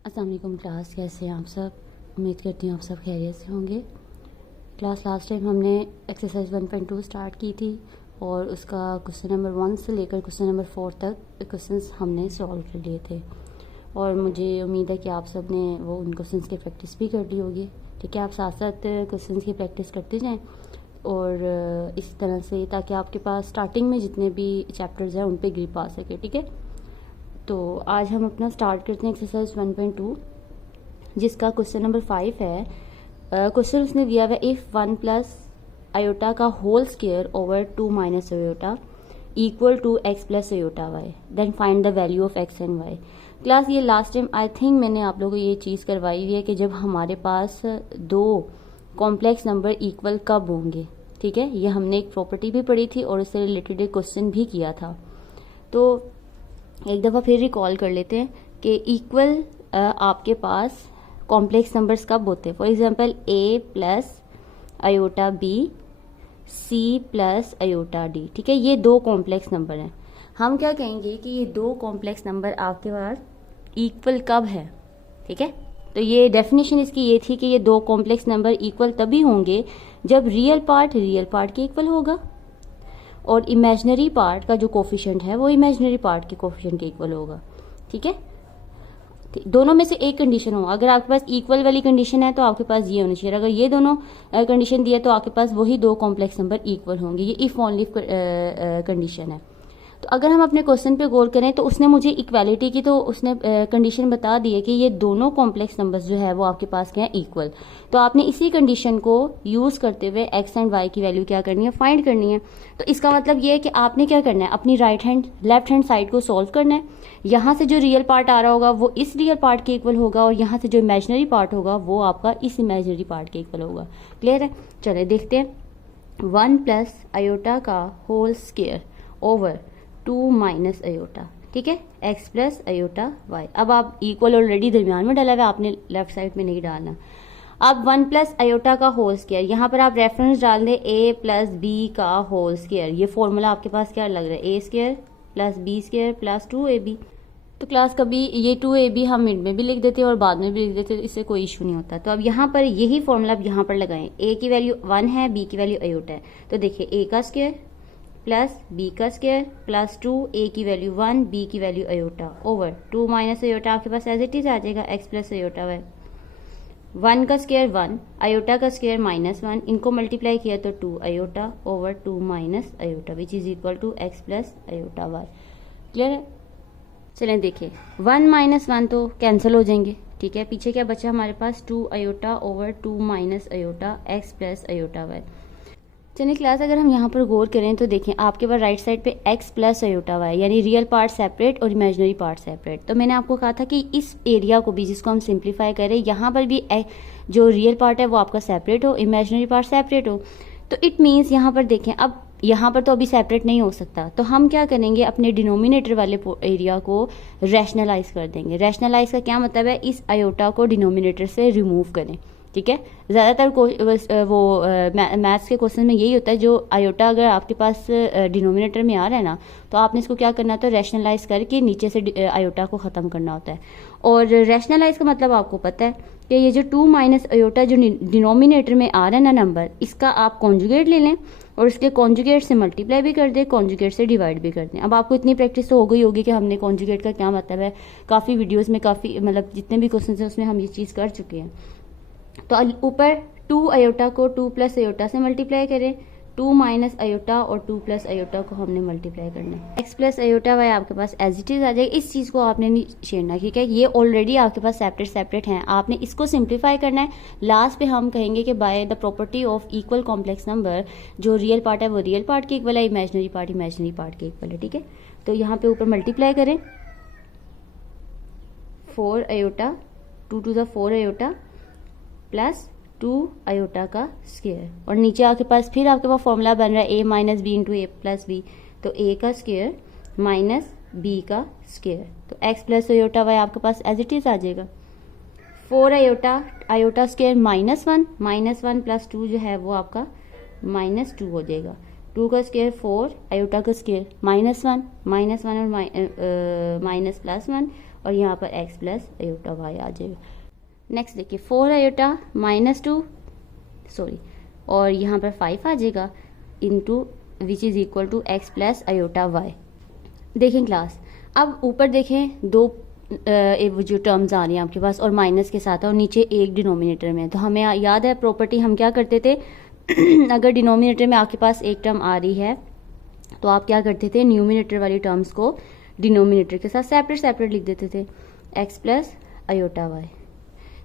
अस्सलाम वालेकुम क्लास, कैसे हैं आप सब। उम्मीद करती हूँ आप सब खैरियत से होंगे। क्लास लास्ट टाइम हमने एक्सरसाइज 1.2 स्टार्ट की थी और उसका क्वेश्चन नंबर 1 से लेकर क्वेश्चन नंबर 4 तक क्वेश्चंस हमने सॉल्व कर लिए थे और मुझे उम्मीद है कि आप सब ने वो उन क्वेश्चंस की प्रैक्टिस भी कर ली होगी। ठीक है, आप साथ साथ क्वेश्चंस की प्रैक्टिस करते जाएं और इस तरह से ताकि आपके पास स्टार्टिंग में जितने भी चैप्टर्स हैं उन पे ग्रिप आ सके। ठीक है, तो आज हम अपना स्टार्ट करते हैं एक्सरसाइज 1.2 जिसका क्वेश्चन नंबर 5 है। क्वेश्चन उसने दिया हुआ इफ़ 1 प्लस आयोटा का whole square over 2 minus iota equal to x plus iota y, then find the value of x and y. Class ये लास्ट टाइम आई थिंक मैंने आप लोगों को ये चीज़ करवाई हुई है कि जब हमारे पास दो कॉम्प्लेक्स नंबर इक्वल कब होंगे। ठीक है, ये हमने एक प्रॉपर्टी भी पढ़ी थी और इससे रिलेटेड एक क्वेश्चन भी किया था। तो एक दफ़ा फिर रिकॉल कर लेते हैं कि इक्वल आपके पास कॉम्प्लेक्स नंबर्स कब होते हैं। For example a plus iota b, c plus iota d. ठीक है, ये दो कॉम्प्लेक्स नंबर हैं। हम क्या कहेंगे कि ये दो कॉम्प्लेक्स नंबर आपके पास इक्वल कब है। ठीक है, तो ये डेफिनेशन इसकी ये थी कि ये दो कॉम्प्लेक्स नंबर इक्वल तभी होंगे जब रियल पार्ट के इक्वल होगा और इमेजिनरी पार्ट का जो कोफिशिएंट है वो इमेजिनरी पार्ट के कोफिशिएंट के इक्वल होगा। ठीक है, दोनों में से एक कंडीशन हो। अगर आपके पास इक्वल वाली कंडीशन है तो आपके पास ये होनी चाहिए। अगर ये दोनों कंडीशन दिए तो आपके पास वही दो कॉम्प्लेक्स नंबर इक्वल होंगे। ये इफ ओनली कंडीशन है। तो अगर हम अपने क्वेश्चन पे गौर करें तो उसने मुझे इक्वालिटी की तो उसने कंडीशन बता दी है कि ये दोनों कॉम्प्लेक्स नंबर्स जो है वो आपके पास क्या है, इक्वल। तो आपने इसी कंडीशन को यूज करते हुए एक्स एंड वाई की वैल्यू क्या करनी है, फाइंड करनी है। तो इसका मतलब ये है कि आपने क्या करना है, अपनी लेफ्ट हैंड साइड को सॉल्व करना है। यहाँ से जो रियल पार्ट आ रहा होगा वो इस रियल पार्ट के इक्वल होगा और यहाँ से जो इमेजिनरी पार्ट होगा वो आपका इस इमेजिनरी पार्ट के इक्वल होगा। क्लियर है, चले देखते हैं। 1 प्लस आयोटा का whole square over 2 minus iota. ठीक है, एक्स प्लस आयोटा वाई। अब आप इक्वल ऑलरेडी दरमियान में डाला हुआ है, आपने लेफ्ट साइड में नहीं डालना। अब 1 प्लस आयोटा का होल स्क्वायर, यहाँ पर आप रेफरेंस डाल दें ए प्लस बी का होल स्क्वायर। ये फॉर्मूला आपके पास क्या लग रहा है, A square plus B square plus 2ab। तो क्लास कभी ये 2ab हम मिड में भी लिख देते हैं और बाद में भी लिख देते हैं, इससे कोई इशू नहीं होता। तो अब यहाँ पर यही फॉर्मूला अब यहाँ पर लगाएं। ए की वैल्यू 1 है, बी की वैल्यू आयोटा है। तो देखिए ए का स्क्वायर प्लस बी का स्क्वायर प्लस 2, ए की वैल्यू 1, बी की value iota over 2 minus iota आपके पास एज इट इज आ जाएगा एक्स प्लस आयोटा वाई। 1 का स्क्वायर 1, आयोटा का स्क्वायर -1, इनको मल्टीप्लाई किया तो 2 iota over 2 minus iota which is equal to x plus iota y. Clear है, चलें देखिए 1 माइनस 1 तो कैंसिल हो जाएंगे। ठीक है, पीछे क्या बचा हमारे पास 2 iota over 2 minus iota x plus iota y. चलिए क्लास अगर हम यहाँ पर गौर करें तो देखें आपके पास राइट साइड पे x प्लस आयोटा वाई यानी रियल पार्ट सेपरेट और इमेजिनरी पार्ट सेपरेट। तो मैंने आपको कहा था कि इस एरिया को भी जिसको हम सिंप्लीफाई करें यहाँ पर भी जो रियल पार्ट है वो आपका सेपरेट हो, इमेजिनरी पार्ट सेपरेट हो। तो इट मीन्स यहाँ पर देखें अब यहाँ पर तो अभी सेपरेट नहीं हो सकता, तो हम क्या करेंगे अपने डिनोमिनेटर वाले एरिया को रैशनलाइज कर देंगे। रैशनलाइज का क्या मतलब है, इस आयोटा को डिनोमिनेटर से रिमूव करें। ठीक है, ज़्यादातर वो मैथ्स के क्वेश्चन में यही होता है, जो आयोटा अगर आपके पास डिनोमिनेटर में आ रहा है ना तो आपने इसको क्या करना होता है, रैशनलाइज करके नीचे से आयोटा को ख़त्म करना होता है। और रैशनलाइज का मतलब आपको पता है कि ये जो 2 माइनस आयोटा जो डिनोमिनेटर में आ रहा है ना नंबर, इसका आप कॉन्जुगेट ले लें और इसके कॉन्जुगेट से मल्टीप्लाई भी कर दें, कॉन्जुगेट से डिवाइड भी कर दें। अब आपको इतनी प्रैक्टिस तो हो गई होगी कि हमने कॉन्जुगेट का क्या मतलब है, काफ़ी वीडियोज़ में काफ़ी मतलब जितने भी क्वेश्चन हैं उसमें हम ये चीज़ कर चुके हैं। तो ऊपर 2 आयोटा को 2 प्लस आयोटा से मल्टीप्लाई करें, 2 माइनस आयोटा और 2 प्लस आयोटा को हमने मल्टीप्लाई करना है। एक्स प्लस आयोटा वाई आपके पास एज इट इज आ जाएगा। इस चीज़ को आपने नहीं छेड़ना, ठीक है, ये ऑलरेडी आपके पास सेपरेट हैं, आपने इसको सिंप्लीफाई करना है। लास्ट पे हम कहेंगे कि by the property of equal complex number जो रियल पार्ट है वो रियल पार्ट के इक्वल है, इमेजिनरी पार्ट इमेजिनरी पार्ट के इक्वल है। ठीक है, तो यहाँ पे ऊपर मल्टीप्लाई करें 4 iota 2 to the 4 iota plus 2 iota का स्क्वायर और नीचे आपके पास फिर आपके पास फॉर्मूला बन रहा है a minus b into a plus b. तो a का स्क्वायर माइनस b का स्क्वायर, तो x प्लस आयोटा वाई आपके पास एज इट इज आ जाएगा। 4 आयोटा स्क्वायर -1 प्लस 2 जो है वो आपका -2 हो जाएगा। 2 का स्क्वायर 4, आयोटा का स्क्वायर -1, -1 और माइनस +1, और यहाँ पर x प्लस आयोटा y आ जाएगा। नेक्स्ट देखिए 4 आयोटा -2 सॉरी, और यहाँ पर 5 आ जाएगा into which is equal to x plus iota y। देखें क्लास, अब ऊपर देखें दो जो टर्म्स आ रही हैं आपके पास और माइनस के साथ है, और नीचे एक डिनोमिनेटर में। तो हमें याद है प्रॉपर्टी हम क्या करते थे अगर डिनोमिनेटर में आपके पास एक टर्म आ रही है तो आप क्या करते थे, न्यूमिनेटर वाली टर्म्स को डिनोमिनेटर के साथ सेपरेट सेपरेट लिख देते थे, x प्लस आयोटा y।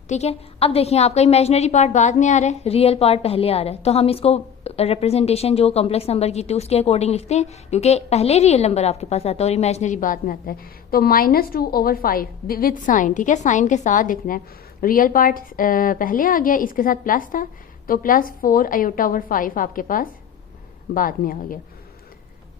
ठीक है, अब देखिए आपका इमेजिनरी पार्ट बाद में आ रहा है, रियल पार्ट पहले आ रहा है, तो हम इसको रिप्रेजेंटेशन जो कॉम्प्लेक्स नंबर की थी उसके अकॉर्डिंग लिखते हैं, क्योंकि पहले रियल नंबर आपके पास आता है और इमेजिनरी बाद में आता है। तो -2/5 विद साइन, ठीक है, साइन के साथ लिखना है। रियल पार्ट पहले आ गया, इसके साथ प्लस था, तो +4 आयोटा/5 आपके पास बाद में आ गया।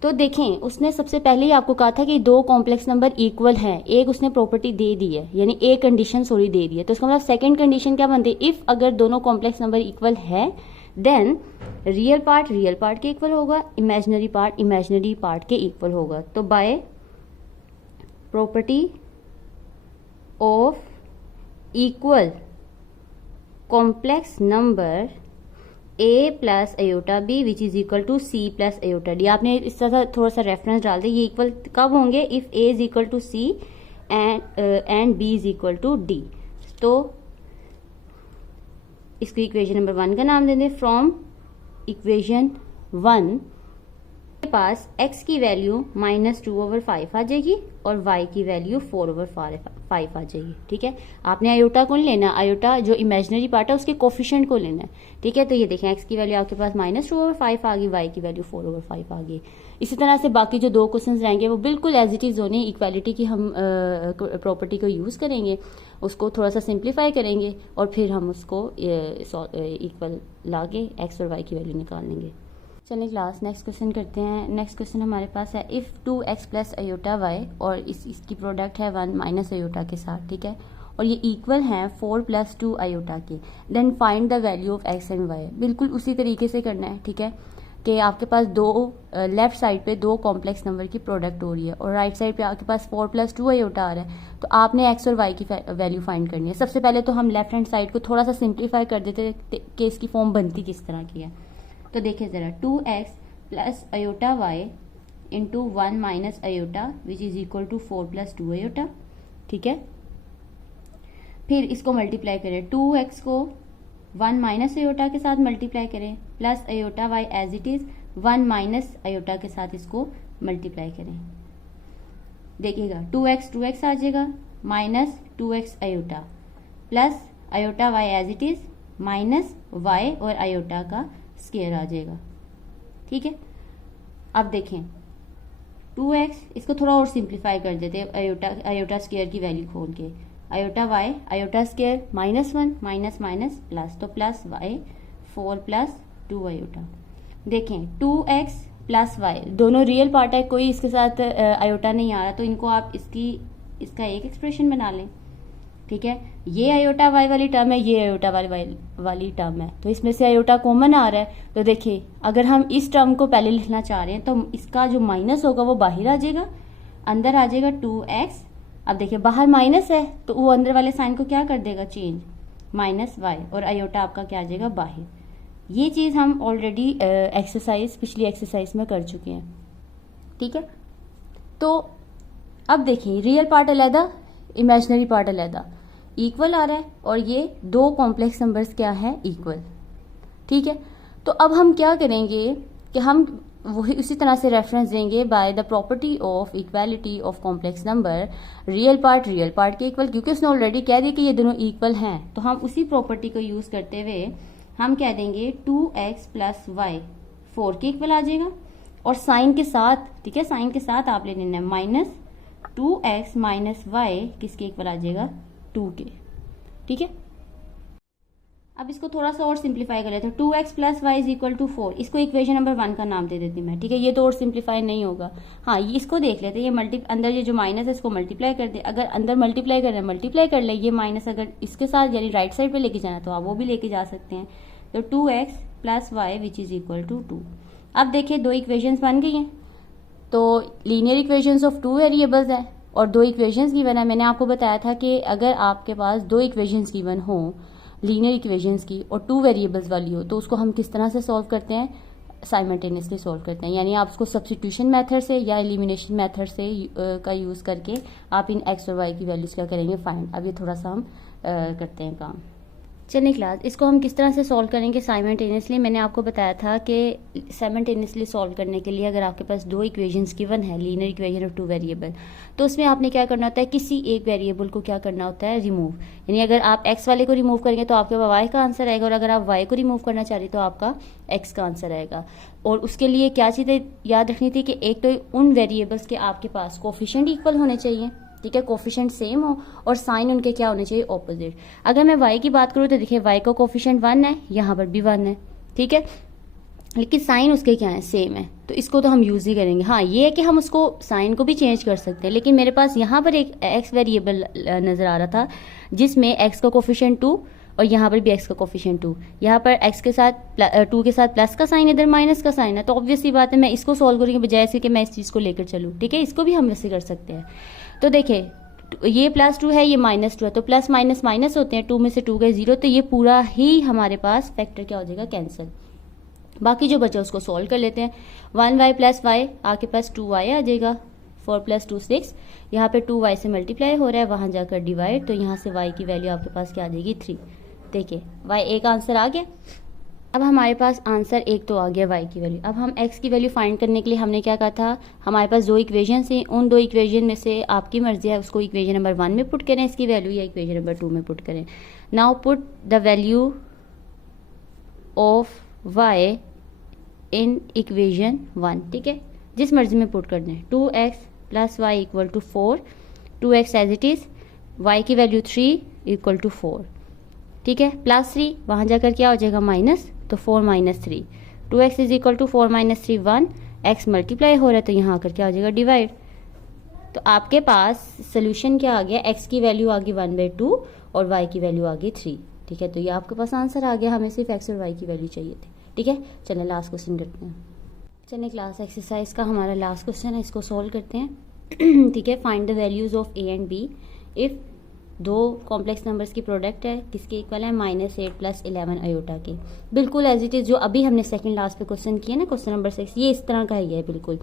तो देखें उसने सबसे पहले ही आपको कहा था कि दो कॉम्प्लेक्स नंबर इक्वल हैं, एक उसने प्रॉपर्टी दे दी है, यानी एक कंडीशन सॉरी दे दी है। तो इसका मतलब सेकंड कंडीशन क्या बनती है, इफ अगर दोनों कॉम्प्लेक्स नंबर इक्वल है देन रियल पार्ट के इक्वल होगा, इमेजिनरी पार्ट के इक्वल होगा। तो by property of equal complex number a plus iota b which is equal to c plus iota d। आपने इस तरह थोड़ा सा रेफरेंस डाल दिया, ये इक्वल कब होंगे, if a is equal to c and b is equal to d। तो इसको इक्वेशन नंबर 1 का नाम दे दें। फ्रॉम इक्वेशन 1 के पास x की वैल्यू -2/5 आ जाएगी और y की वैल्यू 4/5 आ जाएगी। ठीक है, आपने आयोटा को नहीं लेना, आयोटा जो इमेजिनरी पार्ट है उसके कोफिशिएंट को लेना है। ठीक है, तो ये देखें x की वैल्यू आपके पास -2/5 आ गई, y की वैल्यू 4/5 आ गई। इसी तरह से बाकी जो दो क्वेश्चंस रहेंगे वो बिल्कुल एज इट इज होने, इक्वालिटी की हम प्रॉपर्टी को यूज़ करेंगे, उसको थोड़ा सा सिंप्लीफाई करेंगे और फिर हम उसको इक्वल लाके x और y की वैल्यू निकाल लेंगे। चलिए क्लास नेक्स्ट क्वेश्चन करते हैं। नेक्स्ट क्वेश्चन हमारे पास है if 2x plus iota y और इसकी प्रोडक्ट है 1 माइनस आयोटा के साथ, ठीक है, और ये इक्वल हैं 4 + 2 आयोटा के, then find the value of x and y। बिल्कुल उसी तरीके से करना है, ठीक है, कि आपके पास दो लेफ्ट साइड पे दो कॉम्प्लेक्स नंबर की प्रोडक्ट हो रही है और राइट साइड पे आपके पास 4 + 2 आयोटा आ रहा है, तो आपने x और y की वैल्यू फाइंड करनी है। सबसे पहले तो हम लेफ्ट हैंड साइड को थोड़ा सा सिंप्लीफाई कर देते कि इसकी फॉर्म बनती किस तरह की है। तो देखिए ज़रा 2x plus iota y into 1 minus iota which is equal to 4 + 2 iota. ठीक है, फिर इसको मल्टीप्लाई करें, 2x को 1 माइनस आयोटा के साथ मल्टीप्लाई करें plus iota y as it is 1 minus iota के साथ इसको मल्टीप्लाई करें। देखिएगा 2x आ जाएगा minus 2x iota plus iota y as it is minus y और आयोटा का स्क्वायर आ जाएगा। ठीक है, अब देखें 2x, इसको थोड़ा और सिंप्लीफाई कर देते हैं आयोटा स्क्वायर की वैल्यू खोल के, iota y iota square -1 minus minus plus, तो प्लस y 4 + 2 आयोटा। देखें 2x प्लस y दोनों रियल पार्ट है, कोई इसके साथ आयोटा नहीं आ रहा, तो इनको आप इसका एक एक्सप्रेशन बना लें। ठीक है, ये आयोटा y वाली टर्म है, ये आयोटा वाली टर्म है, तो इसमें से आयोटा कॉमन आ रहा है। तो देखिए अगर हम इस टर्म को पहले लिखना चाह रहे हैं तो इसका जो माइनस होगा वो बाहर आ जाएगा, अंदर आ जाएगा 2x। अब देखिए बाहर माइनस है तो वो अंदर वाले साइन को क्या कर देगा, चेंज, -y, और आयोटा आपका क्या आ जाएगा बाहर। ये चीज़ हम ऑलरेडी पिछली एक्सरसाइज में कर चुके हैं। ठीक है, तो अब देखिए रियल पार्ट अलहदा, इमेजिनरी पार्ट अलहदा, इक्वल आ रहा है और ये दो कॉम्प्लेक्स नंबर्स क्या है, इक्वल। ठीक है, तो अब हम क्या करेंगे कि हम वही उसी तरह से रेफरेंस देंगे by the property of equality of complex number, real part के इक्वल, क्योंकि उसने ऑलरेडी कह दिया कि ये दोनों इक्वल हैं, तो हम उसी प्रॉपर्टी को यूज करते हुए हम कह देंगे 2x प्लस y 4 के इक्वल आ जाएगा, और साइन के साथ, ठीक है, साइन के साथ आप ले लेना है -2x माइनस y किसके इक्वल आ जाएगा, 2 के। ठीक है, अब इसको थोड़ा सा और सिंप्लीफाई कर लेते हैं, 2x plus y is equal to 4, इसको इक्वेशन नंबर 1 का नाम दे देती हूँ मैं। ठीक है, ये तो और सिंप्लीफाई नहीं होगा। हाँ, ये इसको देख लेते हैं, ये अंदर ये जो माइनस है इसको मल्टीप्लाई कर दे, अगर अंदर मल्टीप्लाई करना है मल्टीप्लाई कर ले, ये माइनस अगर इसके साथ यानी राइट साइड पे लेके जाना तो आप वो भी लेके जा सकते हैं। तो 2x plus y which is equal to 2। अब देखिए दो इक्वेशंस बन गई हैं, तो linear equations of two variables है और दो इक्वेशंस गिवन है। मैंने आपको बताया था कि अगर आपके पास दो इक्वेशंस गिवन हो लीनियर इक्वेशंस की और टू वेरिएबल्स वाली हो, तो उसको हम किस तरह से सॉल्व करते हैं, साइमल्टेनियसली सॉल्व करते हैं। यानी आप उसको सब्स्टिट्यूशन मेथड से या एलिमिनेशन मेथड से का यूज़ करके आप इन एक्स और वाई की वैल्यूज़ क्या करेंगे, फाइंड। अब ये थोड़ा सा हम करते हैं काम। चलिए क्लास, इसको हम किस तरह से सॉल्व करेंगे साइमल्टेनियसली। मैंने आपको बताया था कि साइमल्टेनियसली सॉल्व करने के लिए अगर आपके पास दो इक्वेशंस गिवन है, linear equation of two variable, तो उसमें आपने क्या करना होता है, किसी एक वेरिएबल को क्या करना होता है, रिमूव। यानी अगर आप एक्स वाले को रिमूव करेंगे तो आपके पास वाई का आंसर आएगा, और अगर आप वाई को रिमूव करना चाह रहे तो आपका एक्स का आंसर आएगा। और उसके लिए क्या चीज़ें याद रखनी थी कि एक तो उन वेरिएबल्स के आपके पास कोफिशिएंट इक्वल होने चाहिए, ठीक है, कोफिशिएंट सेम हो, और साइन उनके क्या होने चाहिए, ऑपोजिट। अगर मैं y की बात करूँ तो देखिए y का कोफिशिएंट 1 है, यहाँ पर भी 1 है, ठीक है, लेकिन साइन उसके क्या है, सेम है, तो इसको तो हम यूज़ ही करेंगे। हाँ, ये है कि हम उसको साइन को भी चेंज कर सकते हैं, लेकिन मेरे पास यहाँ पर एक x वेरिएबल नज़र आ रहा था जिसमें x का कोफिशिएंट 2 और यहाँ पर भी x का कोफिशिएंट 2, यहाँ पर x के साथ 2 के साथ प्लस का साइन, इधर माइनस का साइन है, तो ऑब्वियसली बात है मैं इसको सॉल्व करूँगी बजाय इसके कि मैं इस चीज़ को लेकर चलूँ, ठीक है। इसको भी हम वैसे कर सकते हैं। तो देखिए ये +2 है, ये -2 है, तो प्लस माइनस माइनस होते हैं, 2 में से 2 गए 0, तो ये पूरा ही हमारे पास फैक्टर क्या हो जाएगा, कैंसिल। बाकी जो बचा उसको सॉल्व कर लेते हैं। 1y + y आपके पास 2y आ जाएगा, 4 + 2 6, यहाँ पे 2y से मल्टीप्लाई हो रहा है, वहाँ जाकर डिवाइड, तो यहाँ से y की वैल्यू आपके पास क्या आ जाएगी, 3। देखिए y एक आंसर आ गया। अब हमारे पास आंसर एक तो आ गया y की वैल्यू। अब हम x की वैल्यू फाइंड करने के लिए हमने क्या कहा था, हमारे पास दो इक्वेशन हैं, उन दो इक्वेशन में से आपकी मर्जी है उसको इक्वेशन नंबर 1 में पुट करें इसकी वैल्यू, या इक्वेशन नंबर 2 में पुट करें। Now put the value of y in equation 1, ठीक है, जिस मर्जी में पुट कर दें। 2x + y = 4, 2x as it is, y की वैल्यू 3 = 4, ठीक है, +3 वहाँ जाकर क्या हो जाएगा, माइनस, तो 4 - 3, 2x = 4 - 3 1, x मल्टीप्लाई हो रहा है तो यहाँ आकर क्या हो जाएगा, डिवाइड। तो आपके पास सोल्यूशन क्या आ गया, x की वैल्यू आ गई 1/2 और y की वैल्यू आ गई 3, ठीक है। तो ये आपके पास आंसर आ गया, हमें सिर्फ x और y की वैल्यू चाहिए थी, ठीक है। चलिए लास्ट क्वेश्चन करते हैं। चलिए क्लास एक्सरसाइज का हमारा लास्ट क्वेश्चन है, इसको सॉल्व करते हैं, ठीक है। Find the values of a and b if दो कॉम्प्लेक्स नंबर्स की प्रोडक्ट है, किसके इक्वल है, -8 + 11 अयोटा के। बिल्कुल एज इट इज़ जो अभी हमने सेकंड लास्ट पे क्वेश्चन किया ना, क्वेश्चन नंबर 6, ये इस तरह का ही है बिल्कुल।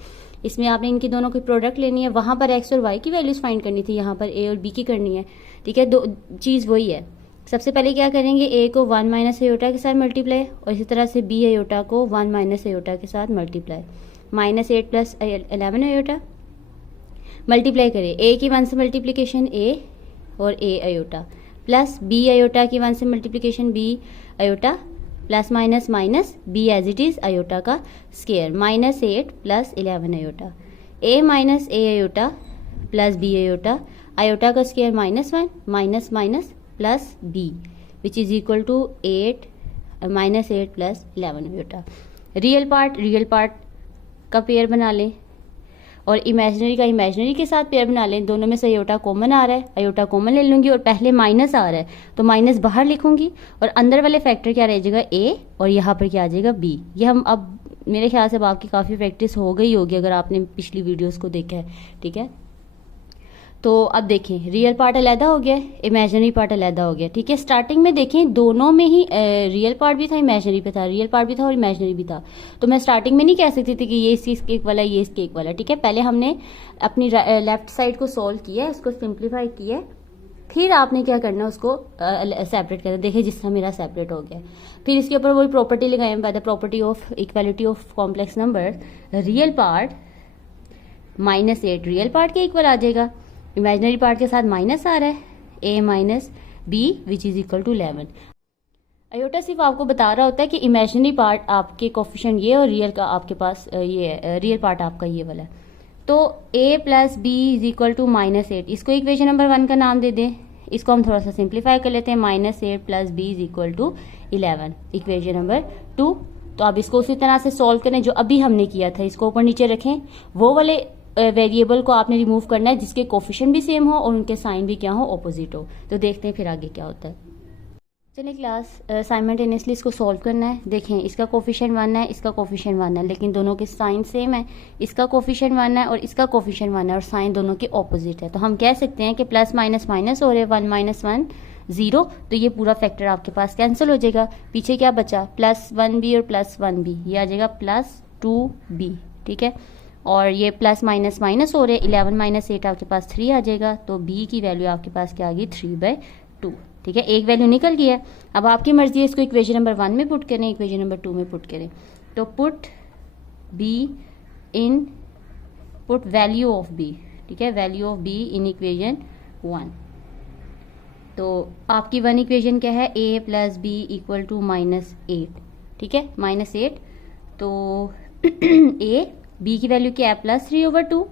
इसमें आपने इनकी दोनों की प्रोडक्ट लेनी है, वहाँ पर x और y की वैल्यूज फाइंड करनी थी, यहाँ पर a और b की करनी है, ठीक है। दो चीज़ वही है। सबसे पहले क्या करेंगे, a को 1 - अयोटा के साथ मल्टीप्लाई, और इसी तरह से b अयोटा को 1 - अयोटा के साथ मल्टीप्लाई। -8 + 11 अयोटा मल्टीप्लाई करें, a की 1 से मल्टीप्लीकेशन a और a iota, plus b iota की 1 से multiplication b iota, plus minus minus b as it is iota का square, -8 + 11 iota, a - a iota plus b iota, iota का square -1 minus minus plus b which is equal to 8 -8 + 11 iota. Real part का pair बना लें और imaginary का imaginary के साथ pair बना लें। दोनों में से अयोटा कॉमन आ रहा है, अयोटा कॉमन ले लूँगी, और पहले माइनस आ रहा है तो माइनस बाहर लिखूंगी, और अंदर वाले फैक्टर क्या रह जाएगा, a, और यहाँ पर क्या आ जाएगा, b। ये हम अब मेरे ख्याल से आपकी काफ़ी प्रैक्टिस हो गई होगी अगर आपने पिछली वीडियोज़ को देखा है, ठीक है। तो अब देखें, रियल पार्ट अलहदा हो गया, इमेजिनरी पार्ट अलहदा हो गया, ठीक है। स्टार्टिंग में देखें दोनों में ही रियल पार्ट भी था, इमेजिनरी पे था, रियल पार्ट भी था और इमेजिनरी भी था, तो मैं स्टार्टिंग में नहीं कह सकती थी कि ये इसकी एक वाला, ये इसके एक वाला, ठीक है। पहले हमने अपनी लेफ्ट साइड को सॉल्व किया है, उसको सिंप्लीफाई किया है, फिर आपने क्या करना है, उसको सेपरेट करना। देखिए जिस तरह मेरा सेपरेट हो गया, फिर इसके ऊपर वही प्रॉपर्टी लगाए, by the property of equality of complex number, real part -8 real part के इक्वल आ जाएगा, इमेजिनरी पार्ट के साथ माइनस आ रहा है, a - b which is equal to 11। Iota सिर्फ आपको बता रहा होता है कि इमेजिनरी पार्ट आपके कोफिशिएंट ये और रियल का आपके पास ये है, रियल पार्ट आपका ये वाला है। तो a + b is equal to -8, इसको इक्वेशन नंबर 1 का नाम दे दें, इसको हम थोड़ा सा सिंप्लीफाई कर लेते हैं, -8 + b is equal to 11, equation number 2। तो आप इसको उसी तरह से सॉल्व करें जो अभी हमने किया था, इसको ऊपर नीचे रखें, वो वाले वेरिएबल को आपने रिमूव करना है जिसके कोफिशिएंट भी सेम हो और उनके साइन भी क्या हो, ऑपोजिट हो। तो देखते हैं फिर आगे क्या होता है। चलिए क्लास साइमल्टेनियसली इसको सॉल्व करना है। देखें, इसका कोफिशिएंट 1 है, इसका कोफिशिएंट 1 है, लेकिन दोनों के साइन सेम है। इसका कोफिशिएंट 1 है और इसका कोफिशिएंट 1 है और साइन दोनों के ऑपोजिट है। तो हम कह सकते हैं कि प्लस माइनस माइनस हो रहे हैं, 1 माइनस 1 0। तो ये पूरा फैक्टर आपके पास कैंसिल हो जाएगा। पीछे क्या बचा, प्लस 1b और प्लस 1b, ये आ जाएगा प्लस 2b। ठीक है, और ये प्लस माइनस माइनस हो रहे, 11 माइनस 8 आपके पास 3 आ जाएगा। तो b की वैल्यू आपके पास क्या आ गई, 3/2। ठीक है, एक वैल्यू निकल गई है। अब आपकी मर्जी है इसको इक्वेशन नंबर 1 में पुट करें, इक्वेशन नंबर 2 में पुट करें। तो पुट वैल्यू ऑफ b, ठीक है, value of b in equation 1। तो आपकी 1 इक्वेशन क्या है, a plus B equal to -8। ठीक है, -8। तो a b की वैल्यू क्या है, प्लस 3/2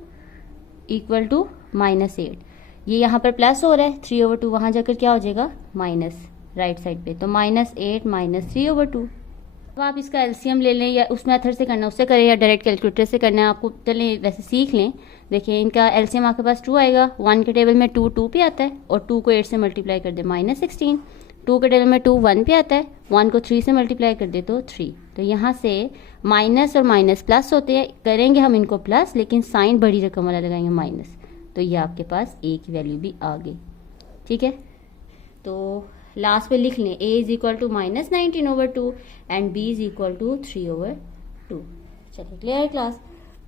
इक्वल टू -8। ये यहाँ पर प्लस हो रहा है, 3/2 वहाँ जाकर क्या हो जाएगा, माइनस राइट साइड पे। तो -8 माइनस 3/2। अब आप इसका एलसीएम ले लें, या उस मेथड से करना उससे करें, या डायरेक्ट कैलकुलेटर से करना है आपको, चलें वैसे सीख लें। देखिए, इनका एलसीएम आपके पास 2 आएगा। 1 के टेबल में 2 पे आता है, और 2 को 8 से मल्टीप्लाई कर दे -16। 2 के टेबल में 2 1 पे आता है, 1 को 3 से मल्टीप्लाई कर दे तो 3। तो यहाँ से माइनस और माइनस प्लस होते हैं, करेंगे हम इनको प्लस, लेकिन साइन बड़ी रकम वाला लगाएंगे माइनस। तो ये आपके पास a की वैल्यू भी आ गई। ठीक है, तो लास्ट पे लिख लें, a is equal to -19/2 and b is equal to 3/2। चलिए, क्लियर है क्लास।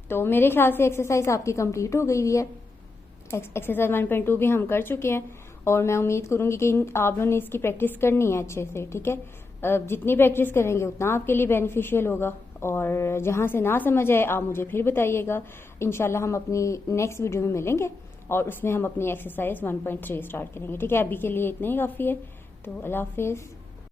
तो मेरे ख्याल से एक्सरसाइज आपकी कंप्लीट हो गई हुई है। एक्सरसाइज 1.2 भी हम कर चुके हैं, और मैं उम्मीद करूंगी कि आप लोगों ने इसकी प्रैक्टिस करनी है अच्छे से। ठीक है, जितनी प्रैक्टिस करेंगे उतना आपके लिए बेनिफिशियल होगा, और जहाँ से ना समझ आए आप मुझे फिर बताइएगा। इंशाल्लाह हम अपनी नेक्स्ट वीडियो में मिलेंगे, और उसमें हम अपनी एक्सरसाइज 1.3 स्टार्ट करेंगे। ठीक है, अभी के लिए इतना ही काफ़ी है। तो अल्लाह हाफिज़।